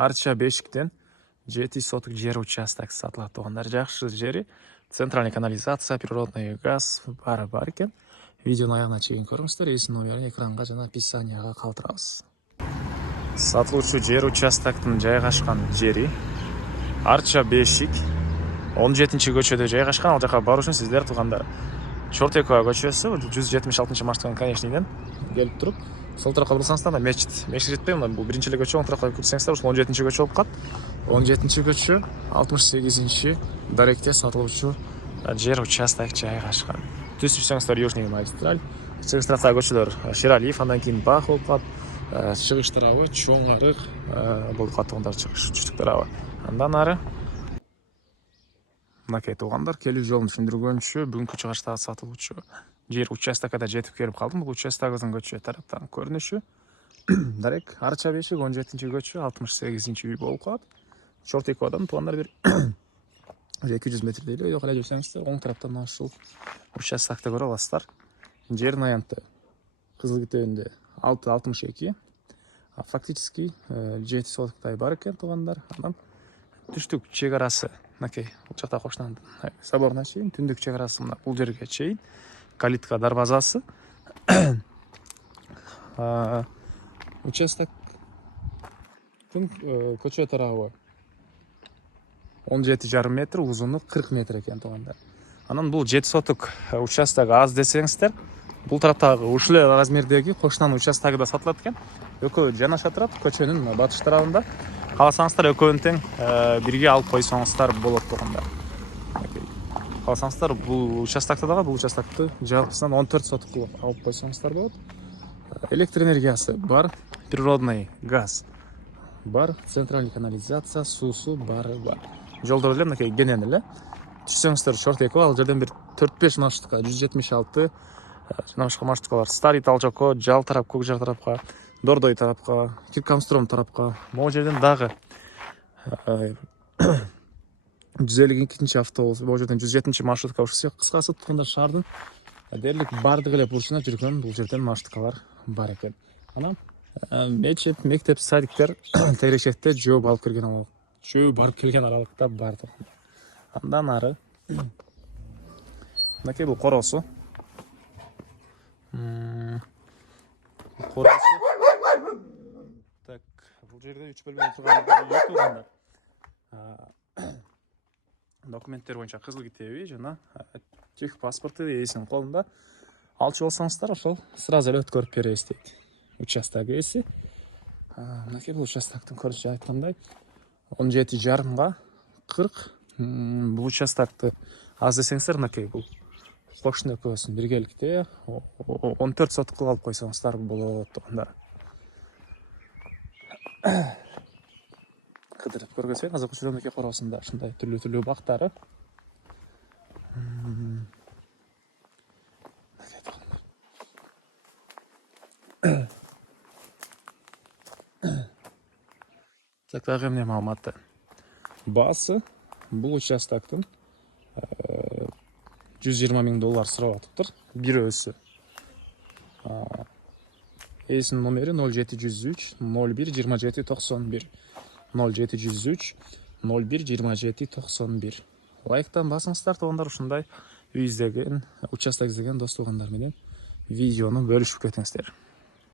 Арча Бешиктен 7 соток жер участок сатылат туугандар. Жакшы жери, центральный канализация, природный газ бар экен. Видеону аягына чейин көрүңүздөр. Эсин номерин экранга жана описанияга калтырабыз. Сатылуучу жер участоктун жайгашкан жери Арча Бешик 17-көчөдө жайгашкан. Ал жака баруу үчүн сиздер туугандар Чортекова көчөсү 176-маршруттун конечныйден келип туруп, сол тарапка бурсаңыздар мечит жетпей, бул биринчи эле көчө, оң тарапка кетсеңиздер ушул 17-көчө болуп калат. 17-көчө 68 даректе сатылуучу жер участок жайгашкан. Түзүп жүрсөңүздөр Южный магистраль, чыгыш тараптагы көчөлөр Шералиев, андан кийин Бах болуп калат. Чыгыш тарабы Чоң Арык болуп калат туугандар, чыгыш түштүк тарабы. Андан ары мынакей туугандар, келүү жолун түшүндүргөнчө бүгүнкү чыгыштагы сатылуучу жер участокко да жетип келип калдым. Бул участогубуздун көчө тараптан көрүнүшү. Дарек Арча Бешик 17-көчө 68-үй болуп калат. Чортековадан туугандар бир 200 метрдей эле өйдө карай жүрсөңүздөр оң тараптан ушул участокты көрө аласыздар. Жердин аянты Кызыл Китебинде 6,62. Фактически 7 сотоктай бар экен туугандар. Анан түштүк чек арасы мынакей бул жакта коштон соборуна чейин, түндүк чек арасы мына бул жерге чейин. Калитка дарбазасы. Участоктун көчө тарабы 17,5 метр, узуну 40 метр экен туугандар. Анан бул 7 соток участок аз десеңиздер, бул тараптагы ушул эле размердеги коштон участогу да сатылат экен. Экөө жанаша турат көчөнүн батыш тарабында. Кааласаңыздар экөөнү тең бирге алып койсоңуздар болот туугандар. Кааласаңыздар бул участокто дагы бул участокты жалпысынан 14 соток кылып алып койсоңуздар болот. Электр энергиясы бар, природный газ бар, центральный канализация, суусу бар. Жолдор эле мынакей кенен эле. Түшсөңүздөр Чортекова, ал жерден бир 4-5 маршрутка 176 жана башка маршруткалар. Старый Талжоко, Жал тарап, Көк Жар тарапка, Дордой тарапка, Киркамстром тарапка. Могу жерден дагы 152 автобус, могу жерден 107 маршрутка. Ушул кыскасы тутканда шаардын дээрлик бардык эле бурчуна жүргөн бул жерден маршруткалар бар экен. Анан мечит, мектеп, садиктер тегерешекте жөө барып келген аралыкта бар. Андан ары мынакей бул коросу. Так, бул жерде 3 бөлмөлүү турган документтер боюнча Кызыл Китеби жана тех паспорту ээсинин колунда. Алчу болсоңуздар ошол сразу эле өткөрүп беребиз дейт участок ээси. Мынакей бул участоктун көрүнүшү айткандай 17,5 40. Бул участокты аз десеңиздер мынакей бул кошуна экөөсүн биргеликте 14 соток кылып алып койсоңуздар болот туугандар. Кыдырып көргөзөйүн. Азыр көчөлөрдүн коросунда ушундай түрлүү бактары. Так, дагы эмне маалыматы. Баасы бул участоктун $120,000 сурап атыптыр. Бир өзү. Эсинин номери 0703 01 27 91. 0703 01 27 91. Лайктан басыңыздар туугандар, ушундай үй издеген, участок издеген дос туугандар менен видеону бөлүшүп кетиңиздер.